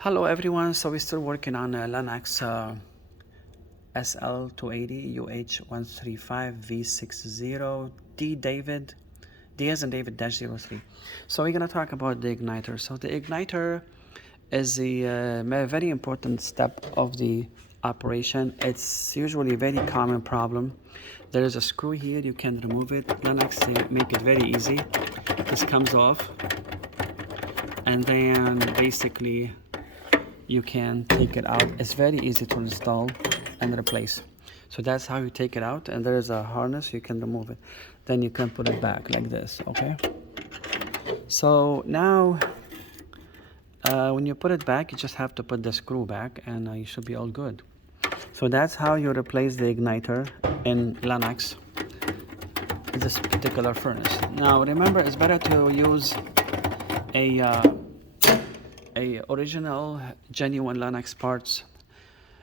Hello everyone, so we're still working on Lennox SL280UH135V60D D as in David -03. So we're going to talk about the igniter. So the igniter is the very important step of the operation. It's usually a very common problem. There is a screw here, you can remove it. Lennox make it very easy. This comes off and then basically you can take it out. It's very easy to install and replace. So that's how you take it out, and there's a harness, you can remove it. Then you can put it back like this, okay? So now, when you put it back, you just have to put the screw back and you should be all good. So that's how you replace the igniter in Lennox, this particular furnace. Now remember, it's better to use a original genuine Lennox parts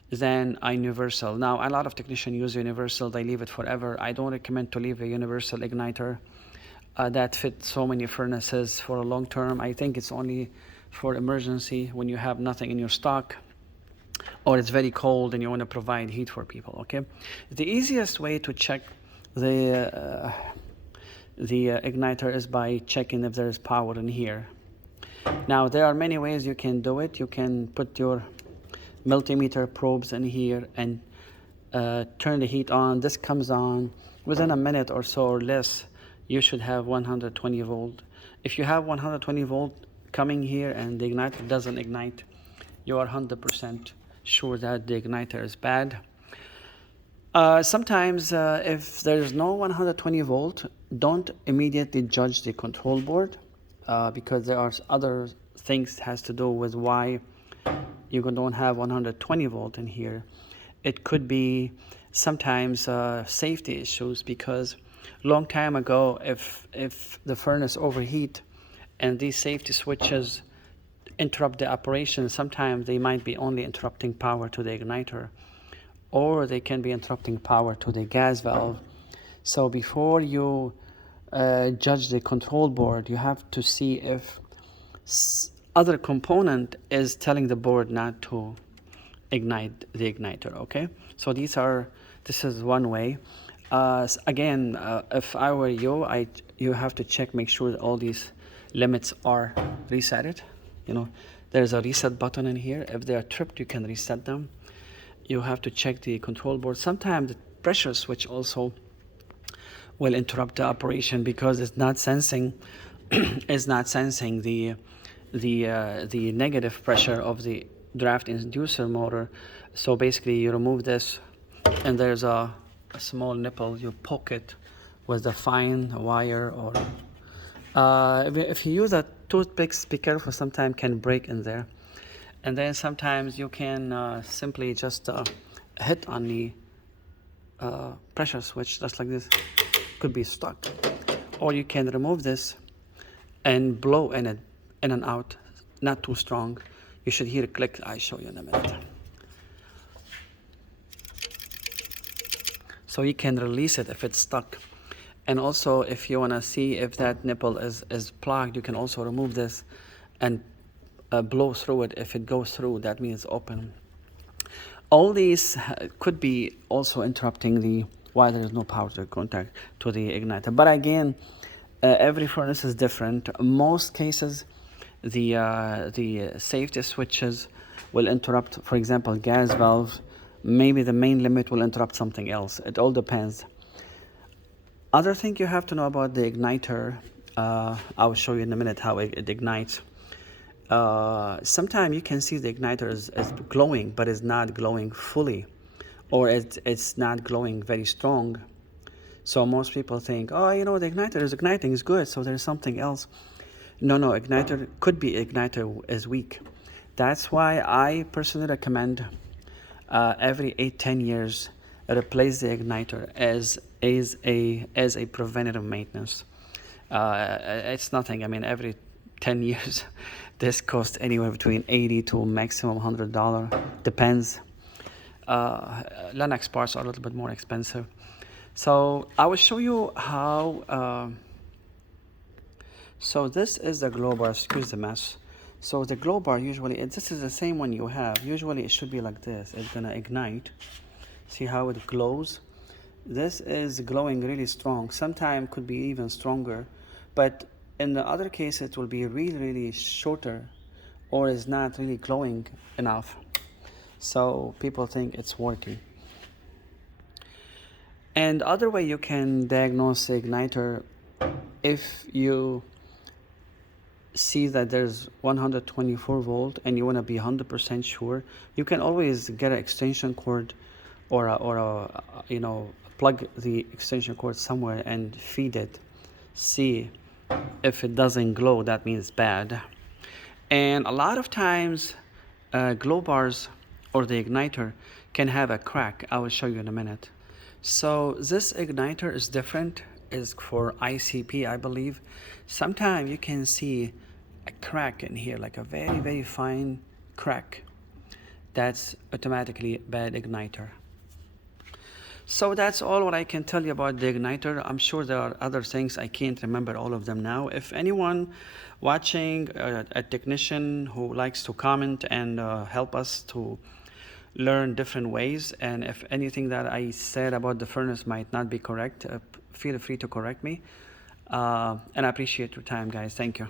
than a universal. Now a lot of technicians use universal, they leave it forever. I don't recommend to leave a universal igniter that fits so many furnaces for a long term. I think it's only for emergency when you have nothing in your stock or it's very cold and you want to provide heat for people, okay? The easiest way to check the igniter is by checking if there's power in here. Now there are many ways you can do it. You can put your multimeter probes in here and turn the heat on. This comes on within a minute or so or less. You should have 120 volt. If you have 120 volt coming here and the igniter doesn't ignite, you are 100% sure that the igniter is bad. Sometimes if there's no 120 volt, don't immediately judge the control board. Because there are other things has to do with why you don't have 120 volt in here. It could be sometimes safety issues, because long time ago, if the furnace overheat and these safety switches interrupt the operation, sometimes they might be only interrupting power to the igniter, or they can be interrupting power to the gas valve. So before you judge the control board, you have to see if other component is telling the board not to ignite the igniter, okay? So this is one way. Again, if I were you, you have to check, make sure that all these limits are resetted. You know, there's a reset button in here. If they are tripped, you can reset them. You have to check the control board. Sometimes the pressure switch also will interrupt the operation because it's not sensing the negative pressure of the draft inducer motor. So basically you remove this and there's a small nipple, you poke it with a fine wire, or if you use a toothpicks, be careful, sometimes can break in there. And then sometimes you can simply just hit on the pressure switch just like this. Could be stuck, or you can remove this and blow in it, in and out, not too strong. You should hear a click. I'll show you in a minute. So you can release it if it's stuck. And also if you want to see if that nipple is plugged, you can also remove this and blow through it. If it goes through, that means open. All these could be also interrupting why there is no power to contact to the igniter. But again, every furnace is different. Most cases, the safety switches will interrupt, for example, gas valve. Maybe the main limit will interrupt something else. It all depends. Other thing you have to know about the igniter, I will show you in a minute how it ignites. Sometimes you can see the igniter is glowing, but it's not glowing fully, or it's not glowing very strong. So most people think, oh, you know, the igniter is igniting, is good, so there's something else. No, igniter could be igniter is weak. That's why I personally recommend every 8-10 years replace the igniter as a preventative maintenance. It's nothing. I mean, every 10 years this costs anywhere between $80 to maximum $100, depends. Lennox parts are a little bit more expensive. So I will show you how So this is the globe bar, excuse the mess. So the glow bar usually, this is the same one you have. Usually it should be like this. It's gonna ignite. See how it glows? This is glowing really strong. Sometimes could be even stronger, but in the other case it will be really shorter, or is not really glowing enough. So people think it's working. And other way you can diagnose the igniter, if you see that there's 124 volt and you want to be 100% sure, you can always get an extension cord or a you know, plug the extension cord somewhere and feed it. See if it doesn't glow, that means bad. And a lot of times glow bars or the igniter can have a crack. I will show you in a minute. So this igniter is different, is for ICP, I believe. Sometimes you can see a crack in here, like a very fine crack. That's automatically bad igniter. So that's all what I can tell you about the igniter. I'm sure there are other things, I can't remember all of them now. If anyone watching, a technician who likes to comment and help us to learn different ways, and if anything that I said about the furnace might not be correct, feel free to correct me. And I appreciate your time, guys. Thank you.